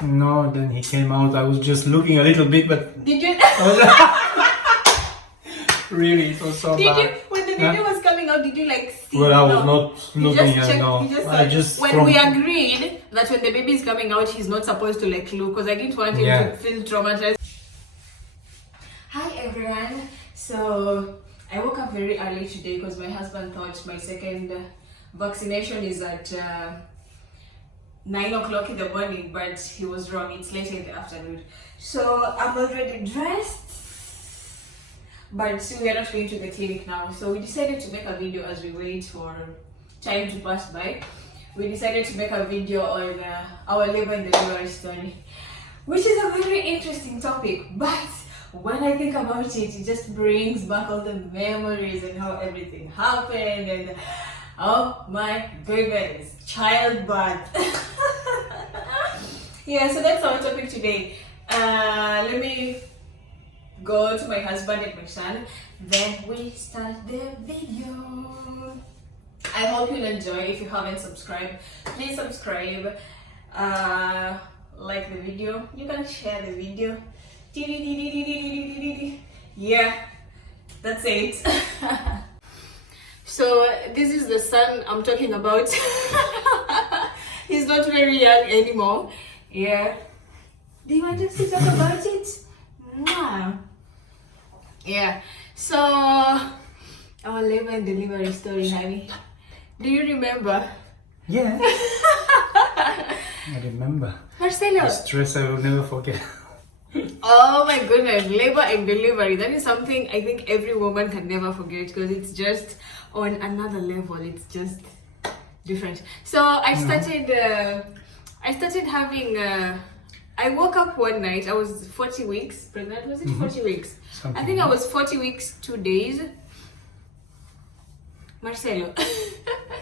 No, then he came out. I was just looking a little bit, but Did you? really, it was so Did bad. you? When the video was coming out, did you like see? Well, I was No. not You looking just at checked. no. You just I saw. just When from, we agreed that when the baby is coming out, he's not supposed to like look because I didn't want him Yeah. to feel traumatized. Hi everyone. So I woke up very early today because my husband thought my second vaccination is at 9 o'clock in the morning, but he was wrong. It's later in the afternoon. So I'm already dressed, but we are not going to the clinic now. So we decided to make a video as we wait for time to pass by. We decided to make a video on our labor and delivery story, which is a very interesting topic. But when I think about it, it just brings back all the memories and how everything happened. And oh my goodness, childbirth. Yeah, so that's our topic today. Let me go to my husband and my son, then we start the video. I hope you'll enjoy. If you haven't subscribed, please subscribe, like the video, you can share the video. Yeah, that's it. So this is the son I'm talking about. He's not very young anymore. Yeah. Do you want us to talk about it? Mwah. Yeah. So our labor and delivery story, honey. Do you remember? yeah. I remember. Marcelo. The stress I will never forget. Oh my goodness, labor and delivery. That is something I think every woman can never forget because it's just on another level. It's just different. So I started having. I woke up one night. I was 40 weeks pregnant. Was it 40 weeks? Something I think I like was 40 weeks 2 days. Marcelo.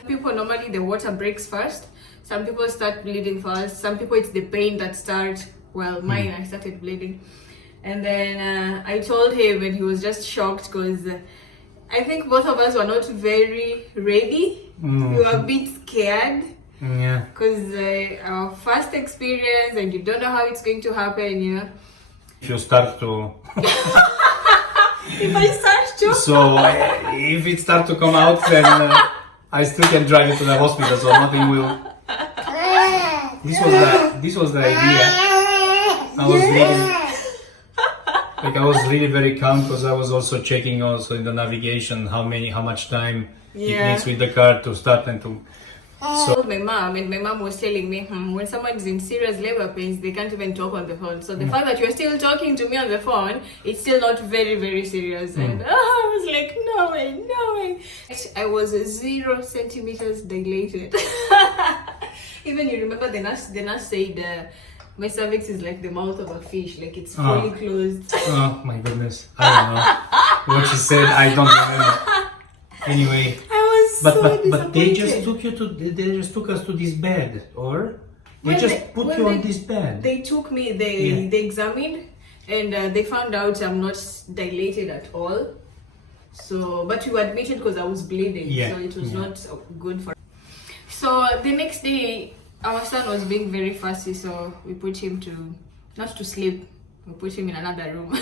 People normally the water breaks first. Some people start bleeding first. Some people it's the pain that starts. Well, mine, I started bleeding. And then I told him and he was just shocked because I think both of us were not very ready. We were a bit scared Yeah. because our first experience and you don't know how it's going to happen, you know. If you start to. If I start to... So if it start to come out, then I still can drive you to the hospital. So nothing will. This was the idea. I was really very calm because I was also checking also in the navigation how much time it needs with the car to start and to. I told my mom, and my mom was telling me, when someone is in serious labor pains, they can't even talk on the phone. So the fact that you're still talking to me on the phone, it's still not very, very serious. And I was like, no way, no way. I was 0 centimeters dilated. Even you remember the nurse said, my cervix is like the mouth of a fish, like it's fully closed. Oh my goodness, I don't know what she said. I don't remember. Anyway, I was so but they just disappointed. they just took us to this bed, or they When just put when you on this bed. They took me, they examined, and they found out I'm not dilated at all. So, but we were admitted because I was bleeding, so it was not good for. So the next day, our son was being very fussy, so we put him not to sleep, we put him in another room.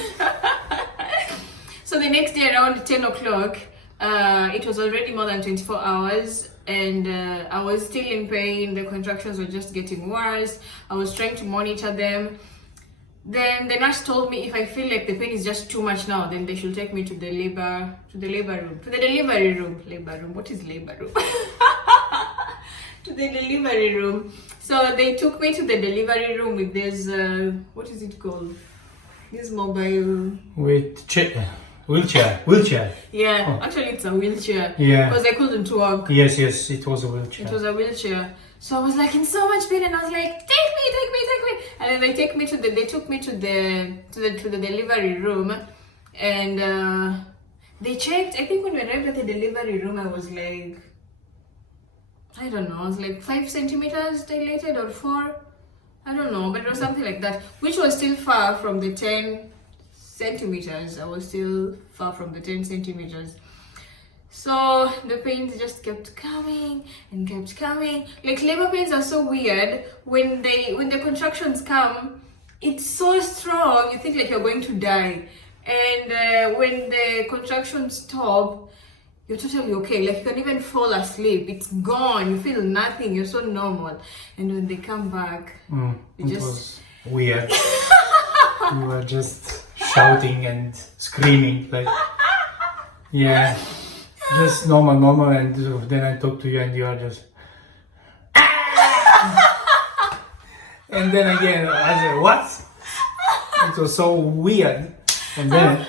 So the next day around 10 o'clock, it was already more than 24 hours and I was still in pain. The contractions were just getting worse. I was trying to monitor them. Then the nurse told me if I feel like the pain is just too much now, then they should take me to the delivery room. What is labor room? To the delivery room. So they took me to the delivery room with this, what is it called? This mobile... With wheelchair. Yeah, actually it's a wheelchair. Yeah. Because I couldn't walk. Yes, it was a wheelchair. It was a wheelchair. So I was like in so much pain and I was like, take me. And then they took me to the delivery room and they checked. I think when we arrived at the delivery room, I was like, I don't know, I was like 5 centimeters dilated or 4. I don't know, but it was something like that, which was still far from the 10 centimeters. I was still far from the 10 centimeters. So the pains just kept coming and kept coming. Like labor pains are so weird. When the contractions come, it's so strong. You think like you're going to die. And when the contractions stop, you're totally okay. Like you can even fall asleep. It's gone. You feel nothing. You're so normal. And when they come back, you it just was weird. You were just shouting and screaming like, yeah, just normal. And then I talk to you, and you are just. And then again, I said, what? It was so weird. And then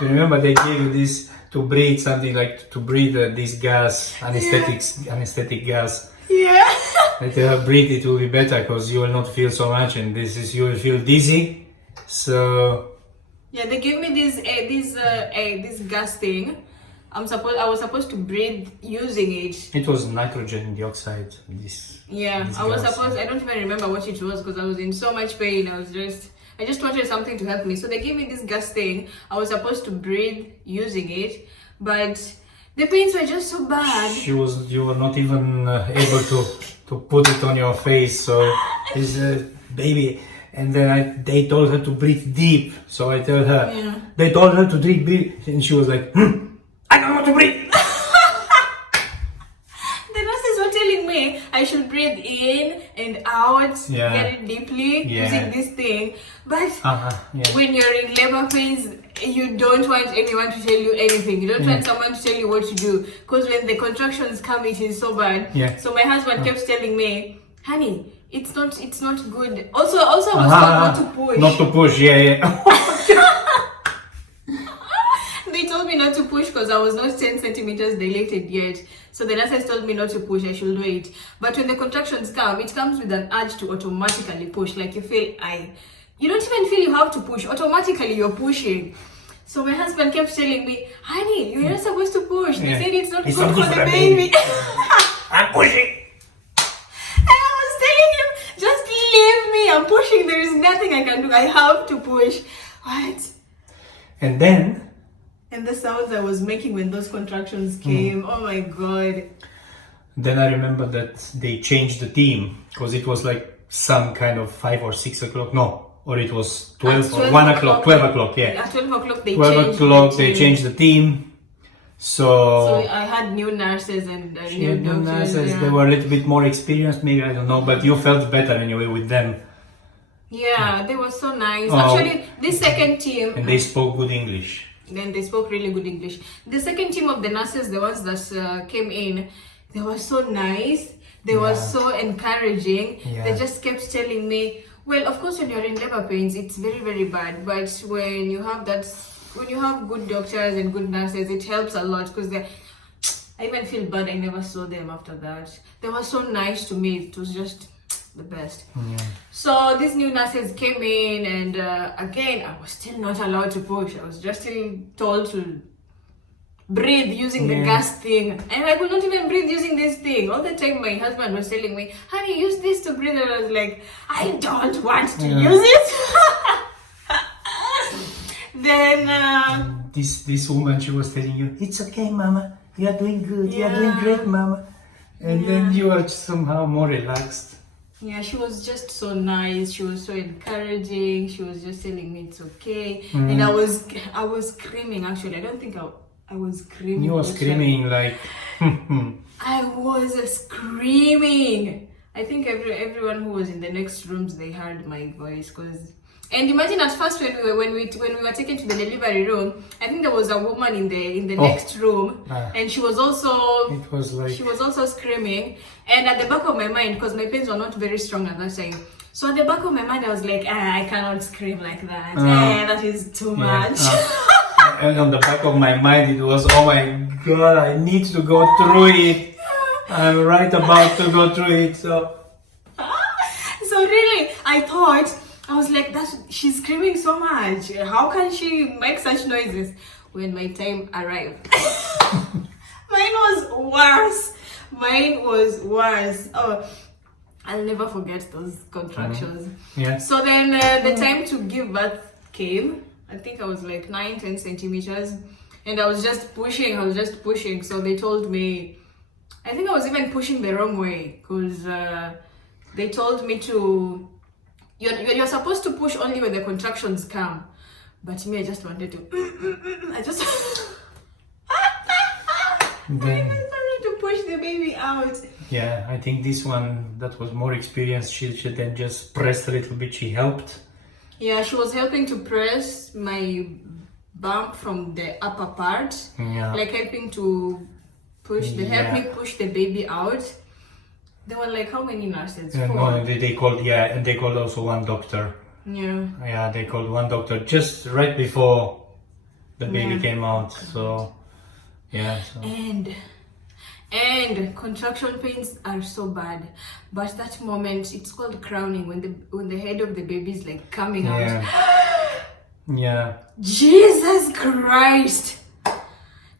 you remember they gave you this to breathe something like to breathe this gas, anesthetic gas. yeah. They tell her breathe, it will be better because you will not feel so much, and you will feel dizzy. So Yeah, they gave me this gas thing. I was supposed to breathe using it. it was nitrogen dioxide. This I was gas. supposed. I don't even remember what it was because I was in so much pain. I just wanted something to help me. So they gave me this gas thing. I was supposed to breathe using it, but the pains were just so bad. You were not even able to put it on your face. So it's a baby. And then they told her to breathe deep. So I tell her, they told her to breathe deep, and she was like, I don't want to breathe. The nurses were telling me I should breathe in and out very deeply using this thing. But when you're in labor pains, you don't want anyone to tell you anything. You don't want someone to tell you what to do. Because when the contractions come, it is so bad. So my husband kept telling me, honey, it's not good. Also I was told not to push. Not to push, They told me not to push because I was not 10 centimeters dilated yet. So the nurses told me not to push, I should wait. But when the contractions come, it comes with an urge to automatically push. Like you feel, you don't even feel you have to push. Automatically you're pushing. So my husband kept telling me, honey, you're not supposed to push. They said it's not good for the baby. I'm pushing. And I was telling him, just leave me. I'm pushing. There is nothing I can do. I have to push. What? And then And the sounds I was making when those contractions came, oh my god. Then I remember that they changed the team because it was like some kind of 5 or 6 o'clock. No, or it was 12 or 1 o'clock. 12 o'clock, yeah. At 12 o'clock they 12 changed o'clock the they team. changed the team. So I had new nurses and she had new new doctors. nurses. Yeah. They were a little bit more experienced, maybe, I don't know, but you felt better anyway with them. Yeah, they were so nice. Oh. Actually, this second team. And they spoke good English. Then they spoke really good English. The second team of the nurses, the ones that came in, they were so nice. They were so encouraging. Yeah. They just kept telling me, well, of course, when you're in labor pains, it's very, very bad. But when you have good doctors and good nurses, it helps a lot because I even feel bad I never saw them after that. They were so nice to me. It was just the best. Yeah. So these new nurses came in, and again, I was still not allowed to push. I was just still told to breathe using the gas thing, and I could not even breathe using this thing. All the time my husband was telling me, honey, use this to breathe, and I was like, I don't want to use it. Then This woman, she was telling you, it's okay, mama, you are doing good, you are doing great, mama. And then you are somehow more relaxed. yeah, she was just so nice. She was so encouraging. She was just telling me it's okay. And I was screaming. Actually, I don't think I was screaming. You were screaming like I was screaming. I think everyone who was in the next rooms, they heard my voice. And imagine at first when we were taken to the delivery room, I think there was a woman in the next room, and she was also screaming. And at the back of my mind, because my pains were not very strong at that time, so at the back of my mind I was like, I cannot scream like that. That is too much. And on the back of my mind it was, oh my god, I need to go through it. I'm right about to go through it. So really, I was like, she's screaming so much. How can she make such noises? When my time arrived, Mine was worse. Oh, I'll never forget those contractions. Yeah. So then the time to give birth came. I think I was like 9-10 centimeters. and I was just pushing. So they told me, I think I was even pushing the wrong way, because they told me to, you're supposed to push only when the contractions come, but me, I just wanted to I just Then, I just wanted to push the baby out. yeah, I think this one that was more experienced. She then just pressed a little bit. She helped. Yeah, she was helping to press my bump from the upper part, Yeah. like helping to push the help me push the baby out. There were like how many nurses? And 4. no, they called, yeah, and they called also one doctor. Yeah. Yeah, they called one doctor just right before the baby came out. So, yeah. So. And contraction pains are so bad, but that moment, it's called crowning, when the head of the baby is like coming out. Yeah. Jesus Christ!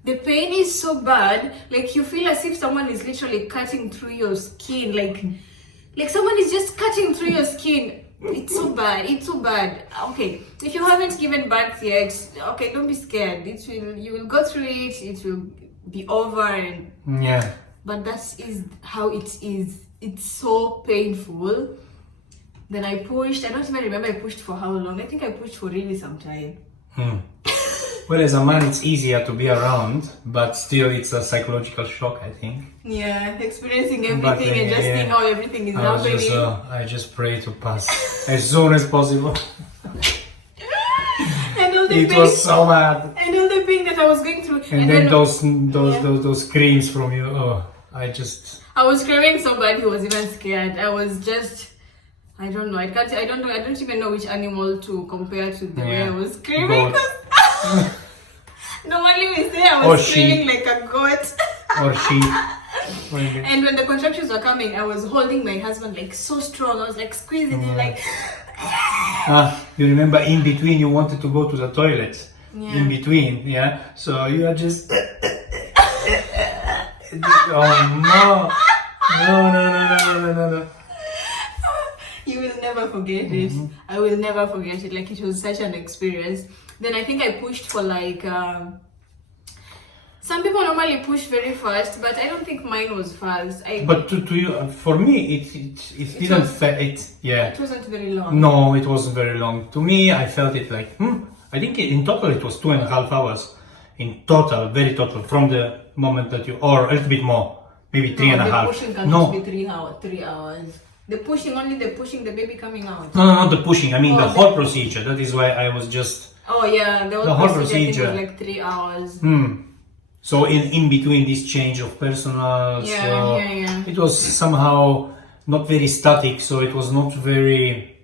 The pain is so bad, like you feel as if someone is literally cutting through your skin, like someone is just cutting through your skin. It's so bad. It's so bad. Okay, if you haven't given birth yet, okay, don't be scared. You will go through it. It will be over, and Yeah. but that is how it is. It's so painful. Then I pushed. I don't even remember I pushed for how long. I think I pushed for really some time. Well, as a man, it's easier to be around, but still, it's a psychological shock, I think. Yeah, experiencing everything But, and just seeing how everything is happening. I just pray to pass as soon as possible. And all the It pain, was so bad. and all the pain that I was going through. And then those screams from you. Oh, I was screaming so bad he was even scared. I was just, I don't know. I don't even know which animal to compare to the way I was screaming. Goat. Normally we say I was screaming like a goat. Or sheep. And when the contractions were coming, I was holding my husband like so strong. I was like squeezing him like. You remember in between you wanted to go to the toilet. Yeah. In between, yeah. So you are just. Oh no. You will never forget it. I will never forget it. Like, it was such an experience. Then I think I pushed for like some people normally push very fast, but I don't think mine was fast. But to you, for me, it didn't. It wasn't very long. No, it wasn't very long. To me, I felt it like I think in total it was 2.5 hours. In total, very total, from the moment that you, or a little bit more, maybe 3.5. The pushing cannot be 3 hours. The pushing, only the pushing, the baby coming out. No, not the pushing. I mean the whole procedure. That is why I was just. Oh yeah, the whole procedure. I think was like 3 hours. So in between this change of personal, it was somehow not very static. So it was not very.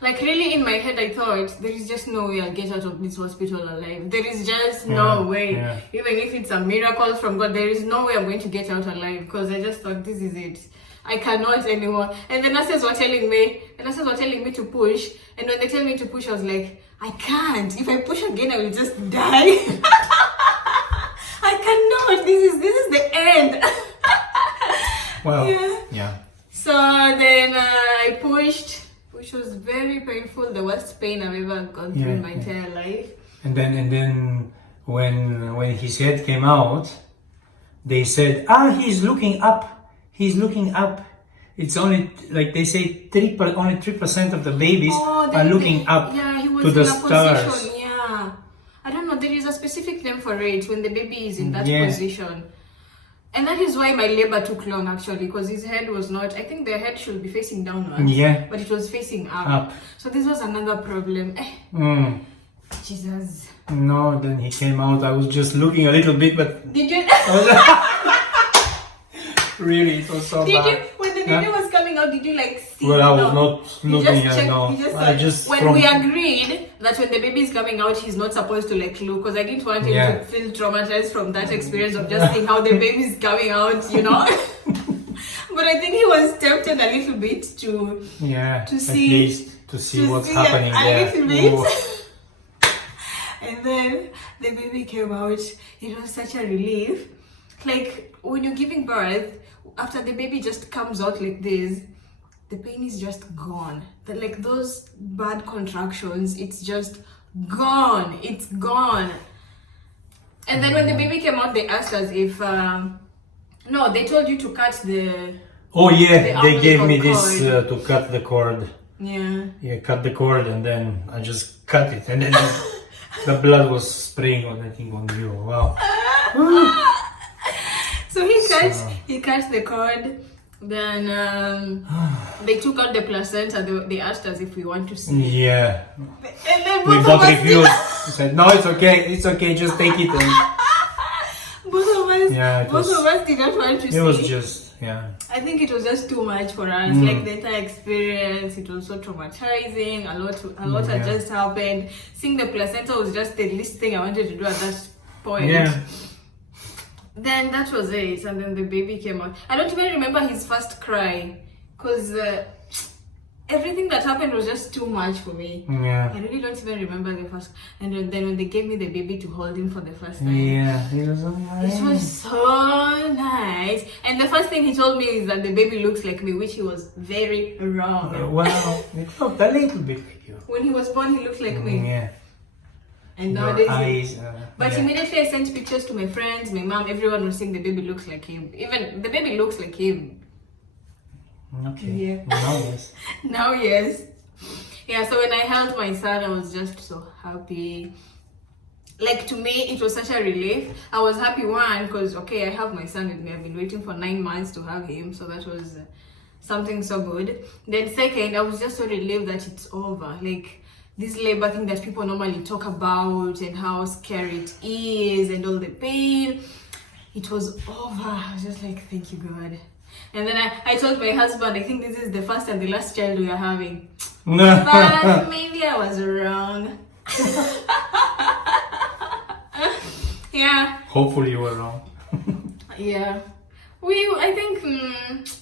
Like, really, in my head, I thought, there is just no way I'll get out of this hospital alive. There is just no way. Yeah. Even if it's a miracle from God, there is no way I'm going to get out alive, because I just thought, this is it. I cannot anymore. And the nurses were telling me to push. And when they tell me to push, I was like, I can't. If I push again, I will just die. I cannot. This is the end. Well, yeah. So then I pushed, which was very painful. The worst pain I've ever gone through in my entire life. And then when his head came out, they said, he's looking up. He's looking up. It's only, like they say, only 3% of the babies are looking up to the stars. Position, yeah. I don't know, there is a specific name for it when the baby is in that position. And that is why my labor took long, actually, because his head was not, I think the head should be facing downwards. Yeah. But it was facing up. So this was another problem. Jesus. No, then he came out. I was just looking a little bit, but... Did you... Really, it was so bad. When the baby was coming out, did you like see? Well, I was not looking at no. When we agreed that when the baby is coming out, he's not supposed to like look, because I didn't want him to feel traumatized from that experience of just seeing how the baby is coming out, you know. But I think he was tempted a little bit to see what's happening there. A little bit. And then the baby came out. It was such a relief. Like, when you're giving birth, after the baby just comes out like this, the pain is just gone. Like those bad contractions, it's just gone. It's gone. And then when the baby came out, they asked us if no, they told you to cut the. Oh yeah, they gave me umbilical this cord. to cut the cord. Yeah. Yeah, cut the cord and then I just cut it and then the blood was spraying on I think on you. Wow. So he cut the cord. Then they took out the placenta. They asked us if we want to see. Yeah. And then We both of both us refused. We said no, it's okay, just take it. And both of us, yeah, it both was, of us did not want to see. it was just yeah. I think it was just too much for us. Like the entire experience, it was so traumatizing. A lot had Yeah. just happened. Seeing the placenta was just the least thing I wanted to do at that point. Yeah. Then that was it, and then the baby came out. I don't even remember his first cry, because everything that happened was just too much for me. Yeah. I really don't even remember the first. And then when they gave me the baby to hold him for the first time, Yeah. It was alright. it was so nice. And the first thing he told me is that the baby looks like me, which he was very wrong. Wow. It looked a little bit like you. When he was born, he looked like me. Yeah. And Your nowadays, eyes. but yeah. immediately I sent pictures to my friends, my mom, everyone was saying the baby looks like him. Even the baby looks like him. Okay. Yeah. Now yes. Now, yes. Yeah, so when I held my son, I was just so happy. Like, to me, it was such a relief. I was happy, one, because, okay, I have my son with me. I've been waiting for 9 months to have him, so that was something so good. Then second, I was just so relieved that it's over. Like, this labor thing that people normally talk about and how scary it is and all the pain, it was over. I was just like, thank you, God. And then I told my husband, I think this is the first and the last child we are having. But maybe I was wrong. Yeah. Hopefully you were wrong. Yeah. I think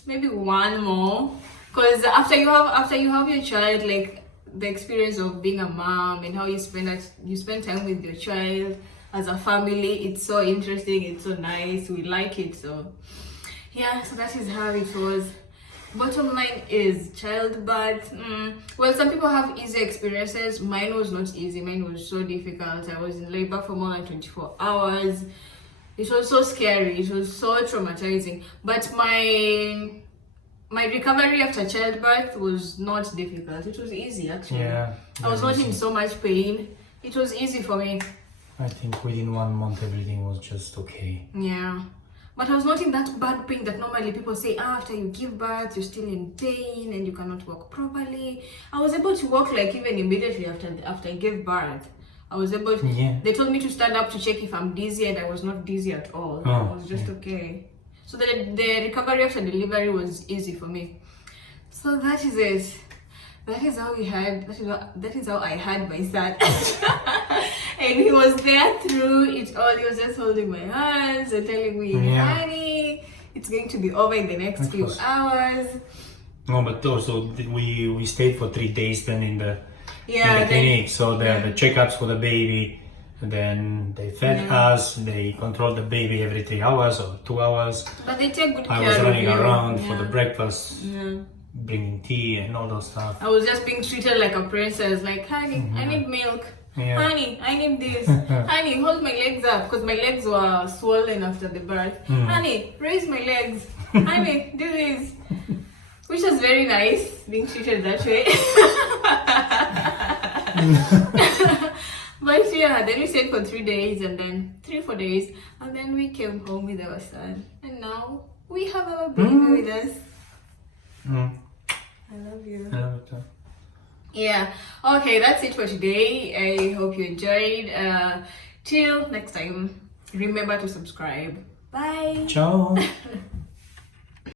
maybe one more. Because after you have your child, like, the experience of being a mom and how you spend time with your child as a family, it's so interesting, it's so nice, we like it. So yeah, so that is how it was. Bottom line is childbirth, well, some people have easy experiences. Mine was not easy. Mine was so difficult. I was in labor for more than 24 hours. It was so scary, it was so traumatizing, but my recovery after childbirth was not difficult. It was easy, actually. Yeah. I was not in so much pain. It was easy for me. I think within 1 month everything was just okay. Yeah. But I was not in that bad pain that normally people say, after you give birth, you're still in pain and you cannot walk properly. I was able to walk, like, even immediately after I gave birth. I was able to, Yeah. They told me to stand up to check if I'm dizzy, and I was not dizzy at all. Oh, I was just okay. So the recovery after delivery was easy for me. So that is it. That is how I had my son. And he was there through it all. He was just holding my hands and telling me, Yeah. honey, it's going to be over in the next few hours. No, but also we stayed for 3 days then in the clinic. So the checkups for the baby. And then they fed us, they controlled the baby every 3 hours or 2 hours. But they take good care I was running of you. around for the breakfast, Yeah. bringing tea and all those stuff. I was just being treated like a princess. Like, honey, I need milk. Yeah. Honey, I need this. Honey, hold my legs up, because my legs were swollen after the birth. Honey, raise my legs. Honey, do this. Which was very nice, being treated that way. But yeah, then we stayed for 3 days, and then 3-4 days, and then we came home with our son, and now we have our baby with us. I love you. I love it too. Yeah. Okay, that's it for today. I hope you enjoyed. Till next time, remember to subscribe. Bye. Ciao.